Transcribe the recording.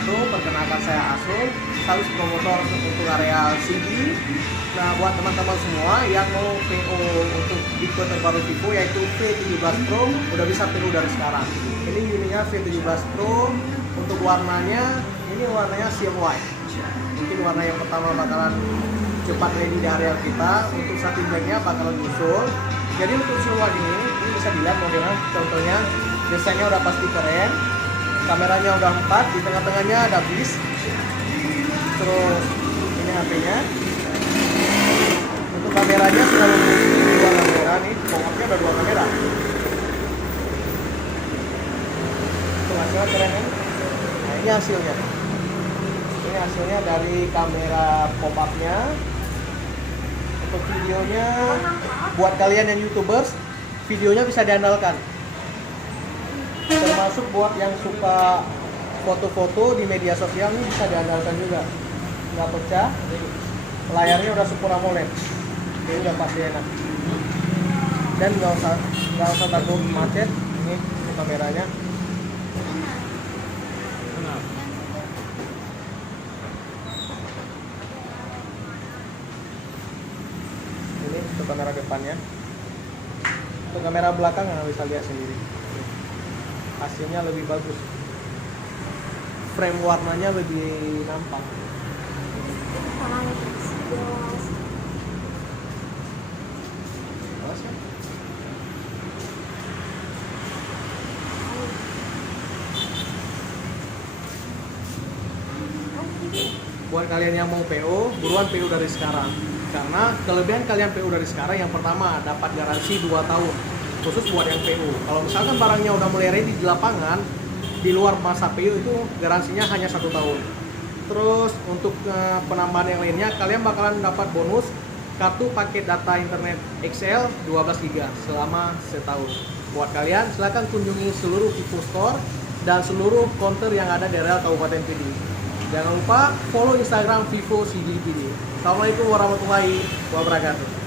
wabarakatuh. Perkenalkan saya Asul, sales promotor untuk area CD. Nah, buat teman-teman semua yang mau PO untuk tipe terbaru Vivo yaitu V17 Pro, udah bisa PO dari sekarang. Ini unitnya V17 Pro. Untuk warnanya, ini warnanya Silver White. Mungkin warna yang pertama bakalan cepat ready di area kita. Untuk satin blacknya bakalan nyusul. Jadi untuk Silver White ini bisa dilihat modelnya, contohnya desainnya udah pasti keren, kameranya udah 4, di tengah-tengahnya ada bis, terus ini HP-nya. Untuk kameranya sudah memiliki dua kamera nih, pokoknya ada dua kamera. Itu hasilnya keren kan? Nah, ini hasilnya. Ini hasilnya dari kamera pop-up-nya. Untuk videonya, buat kalian yang YouTubers, videonya bisa diandalkan. Termasuk buat yang suka foto-foto di media sosial ini bisa diandalkan juga. Nggak pecah. Layarnya udah Super AMOLED. Ini udah pasti enak. Dan nggak usah takut macet. Ini kameranya. Ini untuk kamera depannya. Untuk kamera belakang nggak bisa lihat sendiri. Hasilnya lebih bagus, frame warnanya lebih nampak. Buat kalian yang mau PO, buruan PO dari sekarang. Karena kelebihan kalian PO dari sekarang, yang pertama dapat garansi 2 tahun. Khusus buat yang PO. Kalau misalkan barangnya udah mulai ready di lapangan, di luar masa PO itu garansinya hanya 1 tahun. Terus untuk penambahan yang lainnya, kalian bakalan dapat bonus kartu paket data internet XL 12 GB selama setahun. Buat kalian, silahkan kunjungi seluruh Vivo Store dan seluruh counter yang ada di area Kabupaten PD. Jangan lupa follow Instagram Vivo CD PD. Assalamualaikum warahmatullahi wabarakatuh.